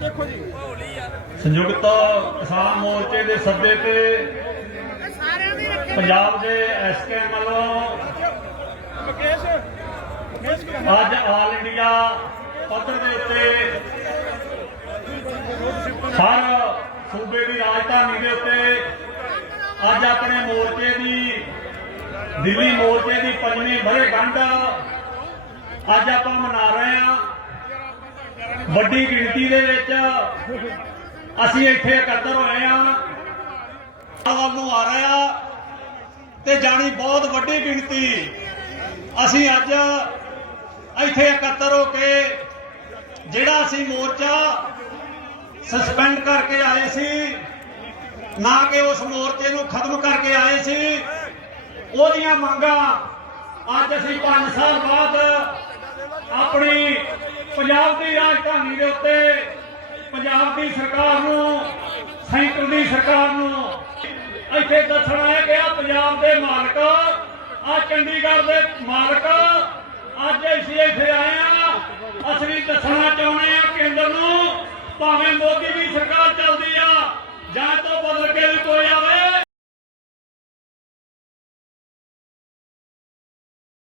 ਦੇਖੋ ਜੀ। ਸੰਯੁਕਤ ਕਿਸਾਨ ਮੋਰਚੇ ਦੇ ਸੱਦੇ ਤੇ ਪੰਜਾਬ ਦੇ ਐਸਕੇਐਮ ਵੱਲੋਂ ਅੱਜ ਆਲ ਇੰਡੀਆ ਪੱਧਰ ਦੇ ਉੱਤੇ ਹਰ ਸੂਬੇ ਦੀ ਰਾਜਧਾਨੀ ਦੇ ਉੱਤੇ ਅੱਜ ਆਪਣੇ ਮੋਰਚੇ ਦੀ ਦਿੱਲੀ ਮੋਰਚੇ ਦੀ ਪੰਜਵੀਂ ਵਰ੍ਹੇਗੰਢ ਅੱਜ ਆਪਾਂ ਮਨਾ ਰਹੇ ਹਾਂ। ਵੱਡੀ ਗਿਣਤੀ ਦੇ ਵਿੱਚ ਅਸੀਂ ਇੱਥੇ ਇਕੱਤਰ ਹੋਏ ਹਾਂ। ਵੱਲ ਨੂੰ ਆ ਰਿਹਾ ਤੇ ਜਾਣੀ ਬਹੁਤ ਵੱਡੀ ਗਿਣਤੀ। ਅਸੀਂ ਅੱਜ ਇੱਥੇ ਇਕੱਤਰ ਹੋ ਕੇ ਜਿਹੜਾ ਅਸੀਂ ਮੋਰਚਾ ਸਸਪੈਂਡ ਕਰਕੇ ਆਏ ਸੀ, ਨਾ ਕਿ ਉਸ ਮੋਰਚੇ ਨੂੰ ਖਤਮ ਕਰਕੇ ਆਏ ਸੀ, ਉਹਦੀਆਂ ਮੰਗਾਂ ਅੱਜ ਅਸੀਂ 5 ਸਾਲ ਬਾਅਦ ਆਪਣੀ ਪੰਜਾਬ ਦੀ ਰਾਜਧਾਨੀ ਦੇ ਉੱਤੇ ਪੰਜਾਬ ਦੀ ਸਰਕਾਰ ਨੂੰ ਸੈਂਟਰ ਦੀ ਸਰਕਾਰ ਨੂੰ ਇੱਥੇ ਦੱਸਣਾ ਹੈ ਕਿ ਆ ਪੰਜਾਬ ਦੇ ਮਾਲਕ ਆ ਚੰਡੀਗੜ੍ਹ ਦੇ ਮਾਲਕ, ਅੱਜ ਅਸੀਂ ਇੱਥੇ